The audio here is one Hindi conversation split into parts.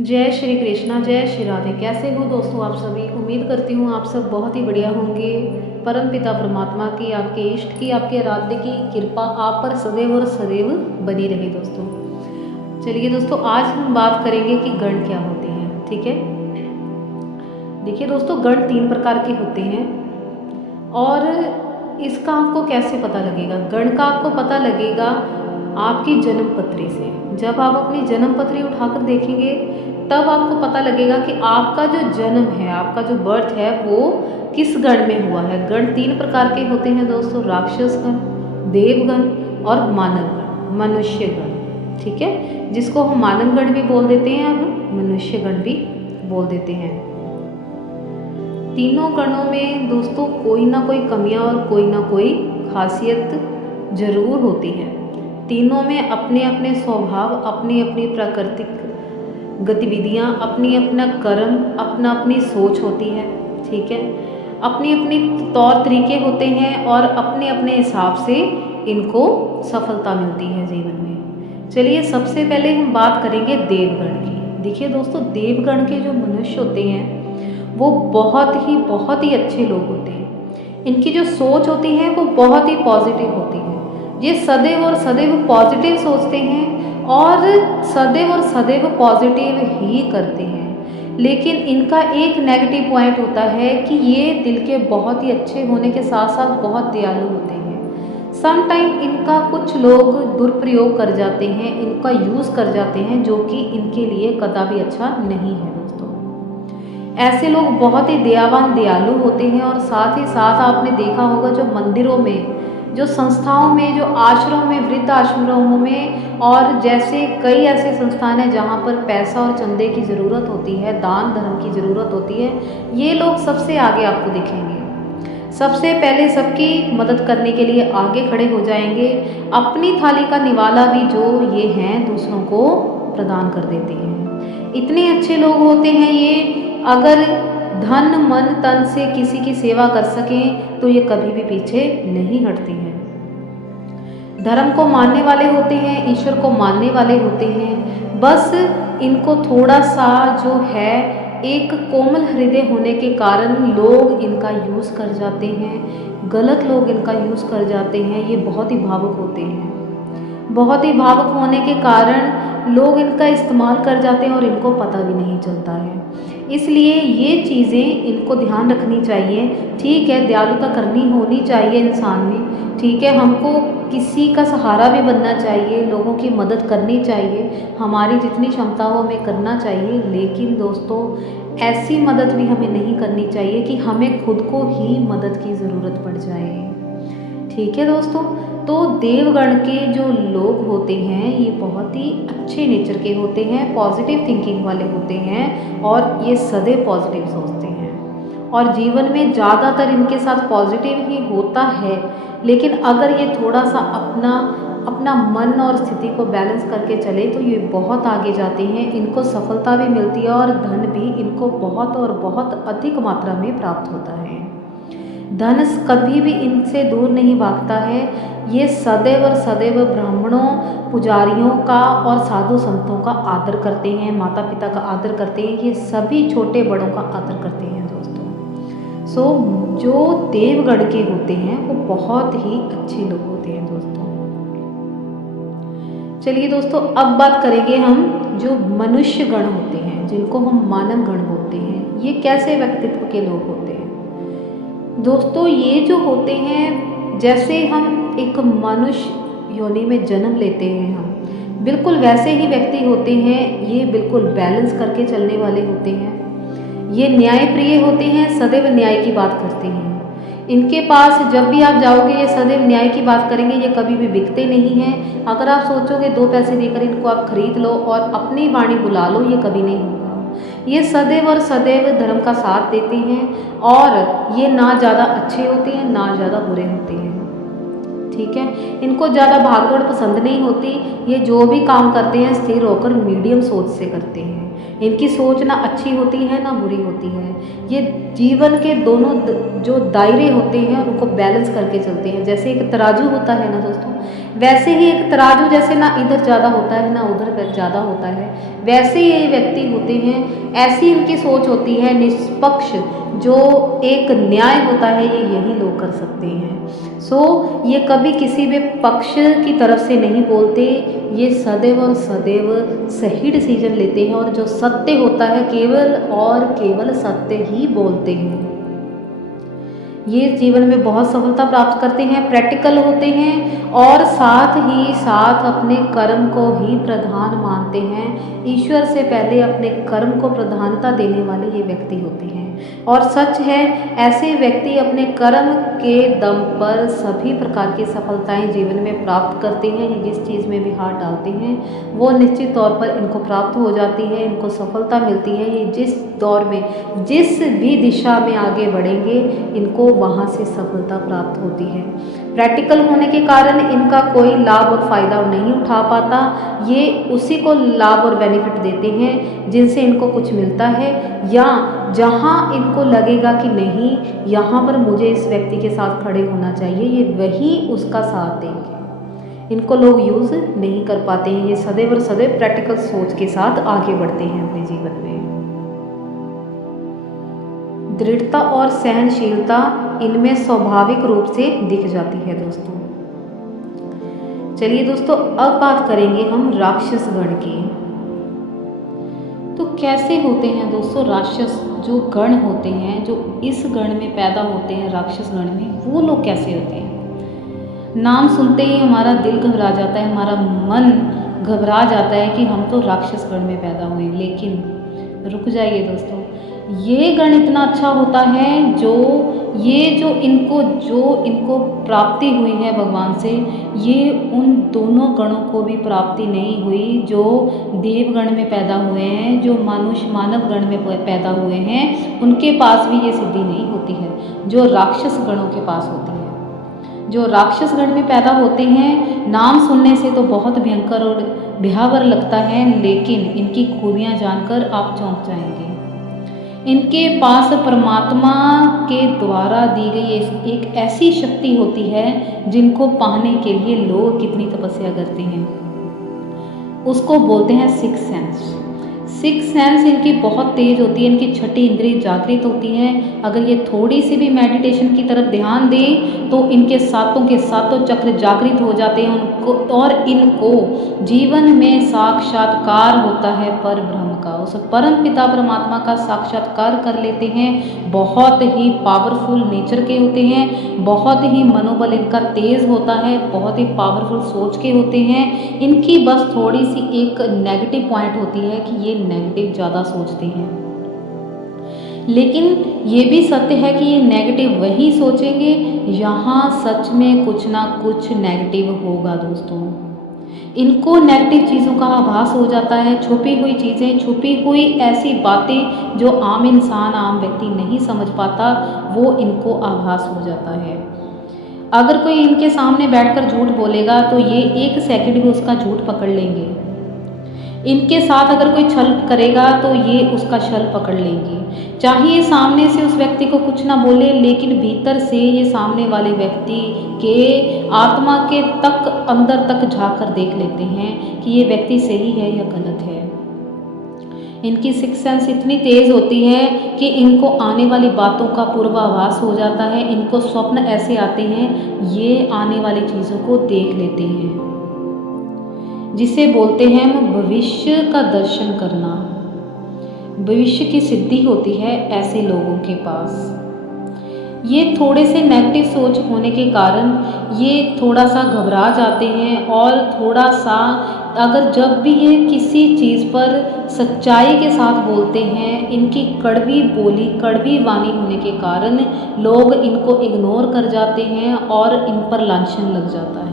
जय श्री कृष्णा, जय श्री राधे। कैसे हो दोस्तों आप सभी। उम्मीद करती हूँ आप सब बहुत ही बढ़िया होंगे। परम पिता परमात्मा की, आपके इष्ट की, आपके आराध्य की कृपा आप पर सदैव और सदैव बनी रहे दोस्तों। चलिए दोस्तों, आज हम बात करेंगे कि गण क्या होते हैं। ठीक है, देखिए दोस्तों, गण 3 प्रकार के होते हैं और इसका आपको कैसे पता लगेगा। गण का आपको पता लगेगा आपकी जन्म पत्री से। जब आप अपनी जन्म पत्री उठाकर देखेंगे तब आपको पता लगेगा कि आपका जो जन्म है, आपका जो बर्थ है, वो किस गण में हुआ है। गण 3 प्रकार के होते हैं दोस्तों, राक्षस गण, देवगण और मानव गण, मनुष्य गण। ठीक है, जिसको हम मानव गण भी बोल देते हैं और मनुष्य गण भी बोल देते हैं। तीनों गणों में दोस्तों कोई ना कोई कमियां और कोई ना कोई खासियत जरूर होती है। तीनों में अपने अपने स्वभाव, अपनी अपनी प्राकृतिक गतिविधियां, अपनी अपना कर्म, अपना अपनी सोच होती है। ठीक है, अपनी अपनी तौर तरीके होते हैं और अपने अपने हिसाब से इनको सफलता मिलती है जीवन में। चलिए, सबसे पहले हम बात करेंगे देवगण की। देखिए दोस्तों, देवगण के जो मनुष्य होते हैं वो बहुत ही अच्छे लोग होते हैं। इनकी जो सोच होती है वो बहुत ही पॉजिटिव होती है। ये सदैव और सदैव पॉजिटिव सोचते हैं और सदैव पॉजिटिव ही करते हैं। लेकिन इनका एक नेगेटिव पॉइंट होता है कि ये दिल के बहुत ही अच्छे होने के साथ साथ बहुत दयालु होते हैं। सम टाइम इनका कुछ लोग दुरुपयोग कर जाते हैं, इनका यूज़ कर जाते हैं, जो कि इनके लिए कदापि अच्छा नहीं है दोस्तों। ऐसे लोग बहुत ही दयावान, दयालु होते हैं और साथ ही साथ आपने देखा होगा जो मंदिरों में, जो संस्थाओं में, जो आश्रम में, वृद्ध आश्रमों में और जैसे कई ऐसे संस्थान हैं जहाँ पर पैसा और चंदे की ज़रूरत होती है, दान धर्म की ज़रूरत होती है, ये लोग सबसे आगे आपको दिखेंगे। सबसे पहले सबकी मदद करने के लिए आगे खड़े हो जाएंगे। अपनी थाली का निवाला भी जो ये हैं दूसरों को प्रदान कर देते हैं। इतने अच्छे लोग होते हैं ये। अगर धन मन तन से किसी की सेवा कर सकें तो ये कभी भी पीछे नहीं हटती हैं। धर्म को मानने वाले होते हैं, ईश्वर को मानने वाले होते हैं। बस इनको थोड़ा सा जो है एक कोमल हृदय होने के कारण लोग इनका यूज़ कर जाते हैं, गलत लोग इनका यूज़ कर जाते हैं। ये बहुत ही भावुक होते हैं। बहुत ही भावुक होने के कारण लोग इनका इस्तेमाल कर जाते हैं और इनको पता भी नहीं चलता है। इसलिए ये चीज़ें इनको ध्यान रखनी चाहिए। ठीक है, दयालुता करनी होनी चाहिए इंसान में। ठीक है, हमको किसी का सहारा भी बनना चाहिए, लोगों की मदद करनी चाहिए, हमारी जितनी क्षमता हो हमें करना चाहिए। लेकिन दोस्तों, ऐसी मदद भी हमें नहीं करनी चाहिए कि हमें खुद को ही मदद की ज़रूरत पड़ जाए। ठीक है दोस्तों, तो देवगण के जो लोग होते हैं ये बहुत ही अच्छे नेचर के होते हैं, पॉजिटिव थिंकिंग वाले होते हैं और ये सदैव पॉजिटिव सोचते हैं और जीवन में ज़्यादातर इनके साथ पॉजिटिव ही होता है। लेकिन अगर ये थोड़ा सा अपना मन और स्थिति को बैलेंस करके चले तो ये बहुत आगे जाते हैं। इनको सफलता भी मिलती है और धन भी इनको बहुत और बहुत अधिक मात्रा में प्राप्त होता है। धन कभी भी इनसे दूर नहीं भागता है। ये सदैव और सदैव ब्राह्मणों, पुजारियों का और साधु संतों का आदर करते हैं, माता पिता का आदर करते हैं। ये सभी छोटे बड़ों का आदर करते हैं दोस्तों। जो देवगण के होते हैं वो बहुत ही अच्छे लोग होते हैं दोस्तों। चलिए दोस्तों, अब बात करेंगे हम जो मनुष्य गण होते हैं, जिनको हम मानव गण बोलते हैं। ये कैसे व्यक्तित्व के लोग होते हैं दोस्तों। ये जो होते हैं, जैसे हम एक मनुष्य योनि में जन्म लेते हैं, हम बिल्कुल वैसे ही व्यक्ति होते हैं। ये बिल्कुल बैलेंस करके चलने वाले होते हैं। ये न्यायप्रिय होते हैं, सदैव न्याय की बात करते हैं। इनके पास जब भी आप जाओगे ये सदैव न्याय की बात करेंगे। ये कभी भी बिकते नहीं हैं। अगर आप सोचोगे 2 पैसे देकर इनको आप खरीद लो और अपनी वाणी बुला लो, ये कभी नहीं होगा। ये सदैव और सदैव धर्म का साथ देते हैं और ये ना ज़्यादा अच्छे होते हैं ना ज़्यादा बुरे होते हैं। ठीक है, इनको ज़्यादा भागदौड़ पसंद नहीं होती। ये जो भी काम करते हैं स्थिर होकर मीडियम सोच से करते हैं। इनकी सोच ना अच्छी होती है ना बुरी होती है। ये जीवन के दोनों जो दायरे होते हैं उनको बैलेंस करके चलते हैं। जैसे एक तराजू होता है ना दोस्तों, वैसे ही एक तराजू जैसे ना इधर ज़्यादा होता है ना उधर ज़्यादा होता है, वैसे ये व्यक्ति होते हैं। ऐसी इनकी सोच होती है निष्पक्ष, जो एक न्याय होता है ये यही लोग कर सकते हैं। ये कभी किसी भी पक्ष की तरफ से नहीं बोलते, ये सदैव और सदैव सही डिसीजन लेते हैं और जो सत्य होता है केवल और केवल सत्य ही बोलते हैं। ये जीवन में बहुत सफलता प्राप्त करते हैं, प्रैक्टिकल होते हैं और साथ ही साथ अपने कर्म को ही प्रधान मानते हैं। ईश्वर से पहले अपने कर्म को प्रधानता देने वाले ये व्यक्ति होते हैं। और सच है, ऐसे व्यक्ति अपने कर्म के दम पर सभी प्रकार की सफलताएं जीवन में प्राप्त करते हैं। ये जिस चीज़ में भी हाथ डालते हैं वो निश्चित तौर पर इनको प्राप्त हो जाती है, इनको सफलता मिलती है। ये जिस दौर में जिस भी दिशा में आगे बढ़ेंगे इनको वहाँ से सफलता प्राप्त होती है। प्रैक्टिकल होने के कारण इनका कोई लाभ और फ़ायदा नहीं उठा पाता, ये उसी को लाभ और बेनिफिट देते हैं जिनसे इनको कुछ मिलता है, या जहाँ इनको लगेगा कि नहीं यहाँ पर मुझे इस व्यक्ति के साथ खड़े होना चाहिए, ये वही उसका साथ देंगे। इनको लोग यूज़ नहीं कर पाते हैं। ये सदैव और सदैव प्रैक्टिकल सोच के साथ आगे बढ़ते हैं अपने जीवन में। दृढ़ता और सहनशीलता इनमें स्वाभाविक रूप से दिख जाती है दोस्तों। चलिए दोस्तों, अब बात करेंगे हम राक्षस गण की। तो कैसे होते हैं दोस्तों राक्षस जो गण होते हैं, जो इस गण में पैदा होते हैं, राक्षस गण में, वो लोग कैसे होते हैं? नाम सुनते ही हमारा दिल घबरा जाता है, हमारा मन घबरा जाता है कि हम तो राक्षस गण में पैदा हुए। लेकिन रुक जाइए दोस्तों, ये गण इतना अच्छा होता है जो इनको प्राप्ति हुई है भगवान से, ये उन दोनों गणों को भी प्राप्ति नहीं हुई जो देवगण में पैदा हुए हैं, जो मानव गण में पैदा हुए हैं, उनके पास भी ये सिद्धि नहीं होती है जो राक्षस गणों के पास होती है। जो राक्षस गण में पैदा होते हैं, नाम सुनने से तो बहुत भयंकर और भयावह लगता है, लेकिन इनकी खूबियाँ जानकर आप चौंक जाएंगे। इनके पास परमात्मा के द्वारा दी गई एक ऐसी शक्ति होती है जिनको पाने के लिए लोग कितनी तपस्या करते हैं। उसको बोलते हैं सिक्स सेंस। सिक्स सेंस इनकी बहुत तेज होती है, इनकी छठी इंद्रिय जागृत होती है। अगर ये थोड़ी सी भी मेडिटेशन की तरफ ध्यान दें तो इनके सातों के सातों चक्र जागृत हो जाते हैं उनको, और इनको जीवन में साक्षात्कार होता है पर ब्रह्म का, उस परम पिता परमात्मा का साक्षात्कार कर लेते हैं। बहुत ही पावरफुल नेचर के होते हैं, बहुत ही मनोबल इनका तेज होता है, बहुत ही पावरफुल सोच के होते हैं। इनकी बस थोड़ी सी एक नेगेटिव पॉइंट होती है कि ये नेगेटिव ज़्यादा सोचते हैं, लेकिन ये भी सत्य है कि ये नेगेटिव वही सोचेंगे, यहाँ सच में कुछ ना कुछ नेगेटिव होगा दोस्तों। इनको नेगेटिव चीज़ों का आभास हो जाता है, छुपी हुई चीज़ें, छुपी हुई ऐसी बातें जो आम इंसान, आम व्यक्ति नहीं समझ पाता, वो इनको आभास हो जाता है। अगर कोई इनके सामने बैठकर झूठ बोलेगा तो ये एक सेकंड में उसका झूठ पकड़ लेंगे। इनके साथ अगर कोई छल करेगा तो ये उसका छल पकड़ लेंगे। चाहे सामने से उस व्यक्ति को कुछ ना बोले, लेकिन भीतर से ये सामने वाले व्यक्ति के आत्मा के तक, अंदर तक झांक कर देख लेते हैं कि ये व्यक्ति सही है या गलत है। इनकी सिक्स सेंस इतनी तेज़ होती है कि इनको आने वाली बातों का पूर्वाभास हो जाता है। इनको स्वप्न ऐसे आते हैं, ये आने वाली चीज़ों को देख लेते हैं, जिसे बोलते हैं हम भविष्य का दर्शन करना। भविष्य की सिद्धि होती है ऐसे लोगों के पास। ये थोड़े से नेगेटिव सोच होने के कारण ये थोड़ा सा घबरा जाते हैं, और थोड़ा सा अगर जब भी ये किसी चीज़ पर सच्चाई के साथ बोलते हैं, इनकी कड़वी बोली, कड़वी वाणी होने के कारण लोग इनको इग्नोर कर जाते हैं और इन पर लांछन लग जाता है।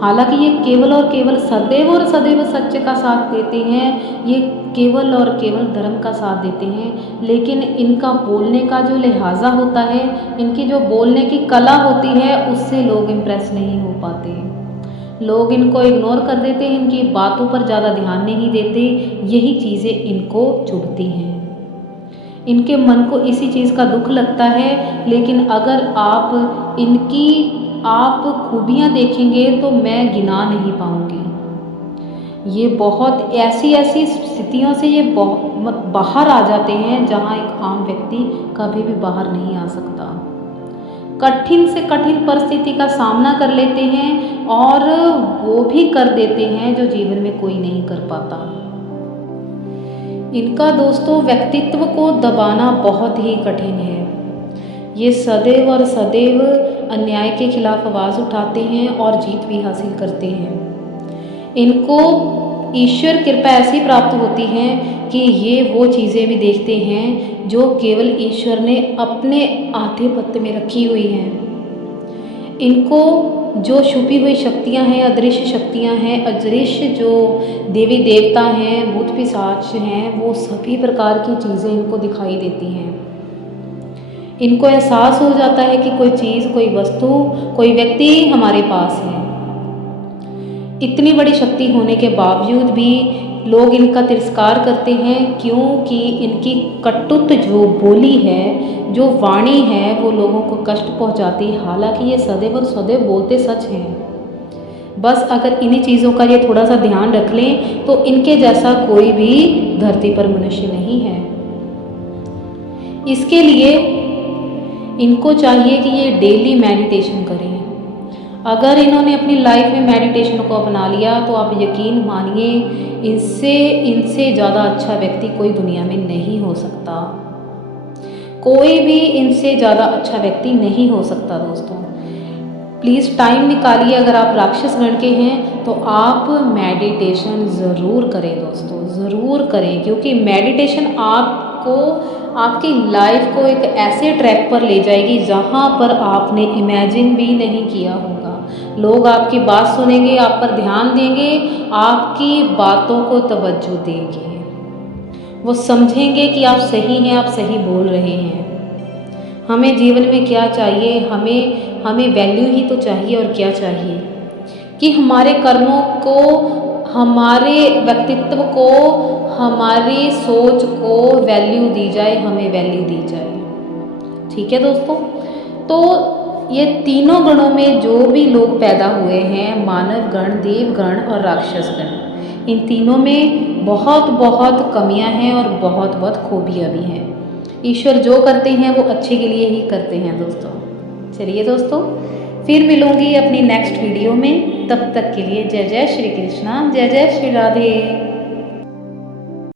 हालांकि ये केवल और केवल सदैव और सदैव सत्य का साथ देते हैं, ये केवल और केवल धर्म का साथ देते हैं, लेकिन इनका बोलने का जो लिहाजा होता है, इनकी जो बोलने की कला होती है, उससे लोग इम्प्रेस नहीं हो पाते। लोग इनको इग्नोर कर देते हैं, इनकी बातों पर ज़्यादा ध्यान नहीं देते। यही चीज़ें इनको चुभती हैं, इनके मन को इसी चीज़ का दुख लगता है। लेकिन अगर आप इनकी आप खूबियाँ देखेंगे तो मैं गिना नहीं पाऊँगी। ये बहुत ऐसी ऐसी स्थितियों से ये बाहर आ जाते हैं जहाँ एक आम व्यक्ति कभी भी बाहर नहीं आ सकता। कठिन से कठिन परिस्थिति का सामना कर लेते हैं और वो भी कर देते हैं जो जीवन में कोई नहीं कर पाता। इनका दोस्तों व्यक्तित्व को दबाना बहुत ही कठिन है। ये सदैव और सदैव अन्याय के खिलाफ आवाज़ उठाते हैं और जीत भी हासिल करते हैं। इनको ईश्वर कृपा ऐसी प्राप्त होती है कि ये वो चीज़ें भी देखते हैं जो केवल ईश्वर ने अपने आधिपत्य में रखी हुई हैं। इनको जो छुपी हुई शक्तियाँ हैं, अदृश्य शक्तियाँ हैं, अदृश्य जो देवी देवता हैं, भूत पिशाच हैं, वो सभी प्रकार की चीज़ें इनको दिखाई देती हैं। इनको एहसास हो जाता है कि कोई चीज़, कोई वस्तु, कोई व्यक्ति हमारे पास है। इतनी बड़ी शक्ति होने के बावजूद भी लोग इनका तिरस्कार करते हैं, क्योंकि इनकी कटुत जो बोली है, जो वाणी है, वो लोगों को कष्ट पहुंचाती है। हालांकि ये सदैव और सदैव बोलते सच हैं। बस अगर इन्हीं चीज़ों का ये थोड़ा सा ध्यान रख लें तो इनके जैसा कोई भी धरती पर मनुष्य नहीं है। इसके लिए इनको चाहिए कि ये डेली मेडिटेशन करें। अगर इन्होंने अपनी लाइफ में मेडिटेशन को अपना लिया तो आप यकीन मानिए इनसे ज़्यादा अच्छा व्यक्ति कोई दुनिया में नहीं हो सकता। कोई भी इनसे ज़्यादा अच्छा व्यक्ति नहीं हो सकता दोस्तों। प्लीज़ टाइम निकालिए। अगर आप राक्षस गण के हैं तो आप मेडिटेशन ज़रूर करें दोस्तों, ज़रूर करें, क्योंकि मेडिटेशन आपको आपकी लाइफ को एक ऐसे ट्रैक पर ले जाएगी जहाँ पर आपने इमेजिन भी नहीं किया होगा। लोग आपकी बात सुनेंगे, आप पर ध्यान देंगे, आपकी बातों को तवज्जो देंगे, वो समझेंगे कि आप सही हैं, आप सही बोल रहे हैं। हमें जीवन में क्या चाहिए? हमें वैल्यू ही तो चाहिए। और क्या चाहिए कि हमारे कर्मों को, हमारे व्यक्तित्व को, हमारी सोच को वैल्यू दी जाए, हमें वैल्यू दी जाए। ठीक है दोस्तों, तो ये तीनों गणों में जो भी लोग पैदा हुए हैं, मानव गण, देव गण और राक्षस गण, इन तीनों में बहुत बहुत कमियां हैं और बहुत बहुत खूबियाँ भी हैं। ईश्वर जो करते हैं वो अच्छे के लिए ही करते हैं दोस्तों। चलिए दोस्तों, फिर मिलूंगी अपनी नेक्स्ट वीडियो में। तब तक के लिए जय जय श्री कृष्णा, जय जय श्री राधे।